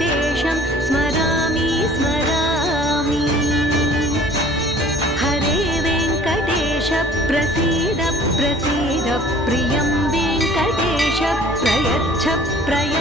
वेङ्कटेशं स्मरामि स्मरामि। हरे वेङ्कटेश प्रसीद प्रसीद प्रियं वेङ्कटेश प्रयच्छ प्रयच्छ